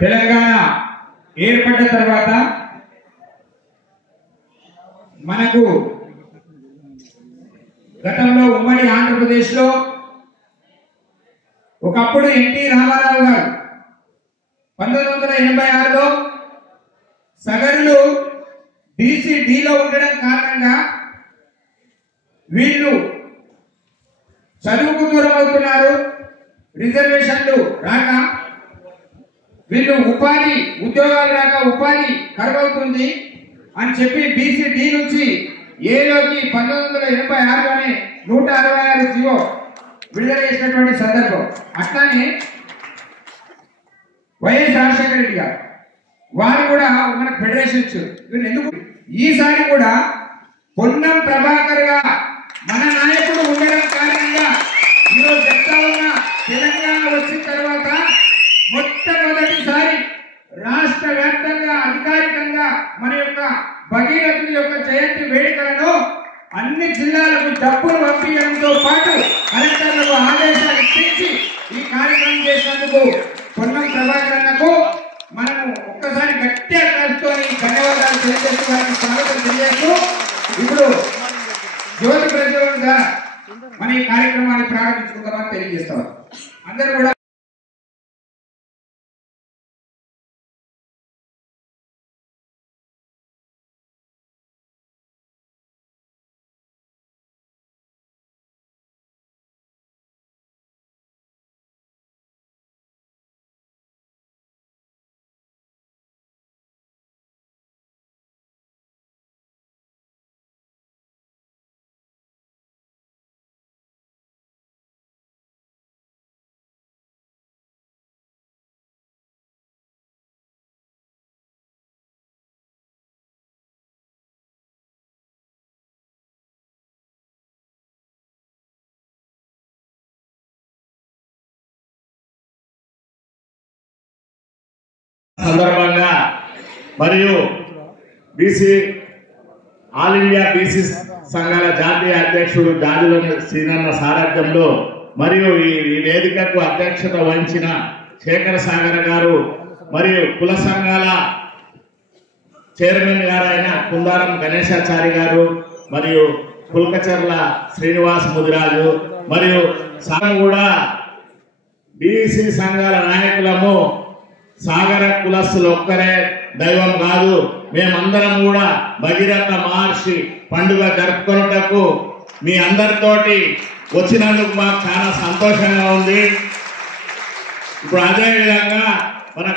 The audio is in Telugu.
తెలంగాణ ఏర్పడ్డ తర్వాత మనకు గతంలో ఉమ్మడి ఆంధ్రప్రదేశ్ లో ఒకప్పుడు ఎన్టీ రామారావు గారు 1986లో సగరులు బీసీడీలో ఉండడం కారణంగా వీళ్ళు చదువుకు దూరం అవుతున్నారు, రిజర్వేషన్లు రాక వీళ్ళు ఉద్యోగాలు రాక ఉపాధి కరువవుతుంది అని చెప్పి బీసీడీ నుంచి ఏలోకి 1986లోనే 166 జీవో విడుదల చేసినటువంటి సందర్భం. అట్లానే వైఎస్ రాజశేఖర రెడ్డి గారు వారు కూడా మనకు ఫెడరేషన్ ఇచ్చారు. ఎందుకు ఈసారి కూడా పొన్నం ప్రభాకర్ గా మన నాయకుడు ఉండడం కారణంగా ఈరోజు చెప్తా ఉన్న తెలంగాణ వచ్చిన తర్వాత మొట్టమొదటిసారి రాష్ట్ర వ్యాప్తంగా అధికారికంగా మన యొక్క భగీరథుడి యొక్క జయంతి వేడుకలను అన్ని జిల్లాలకు డబ్బులు పంపించడంతో పాటు కలెక్టర్లకు ఆదేశాలు ఇప్పించి ఈ కార్యక్రమం చేసినందుకు పొన్నం ప్రభాకర్ అన్నకు మనము ఒక్కసారి గట్టిగా కలుసుకొని ధన్యవాదాలు తెలియజేస్తూ వారికి స్వాగతం తెలియజేస్తూ ఇప్పుడు జ్యోతి ప్రజ్వలనగా మన ఈ కార్యక్రమాన్ని ప్రారంభించుకుంటామని తెలియజేస్తాం. అందరూ కూడా సందర్భంగా మరియు బీసీ ఆల్ ఇండియా బీసీ సంఘాల జాతీయ అధ్యక్షుడు జాజుల శ్రీనన్న సారథ్యంలో మరియు ఈ వేదికకు అధ్యక్షత వహించిన శేఖర్ సాగర్ గారు మరియు కుల సంఘాల చైర్మన్ గారైన కుందారం గణేశాచారి గారు మరియు పుల్కచర్ల శ్రీనివాస్ ముదిరాజు మరియు కూడా బీసీ సంఘాల నాయకులము సాగర కులస్తులు ఒక్కరే దైవం కాదు, మేమందరం కూడా భగీరథ మహర్షి పండుగ జరుపుకున్నటకు మీ అందరితోటి వచ్చినందుకు మాకు చాలా సంతోషంగా ఉంది. ఇప్పుడు అదే విధంగా మన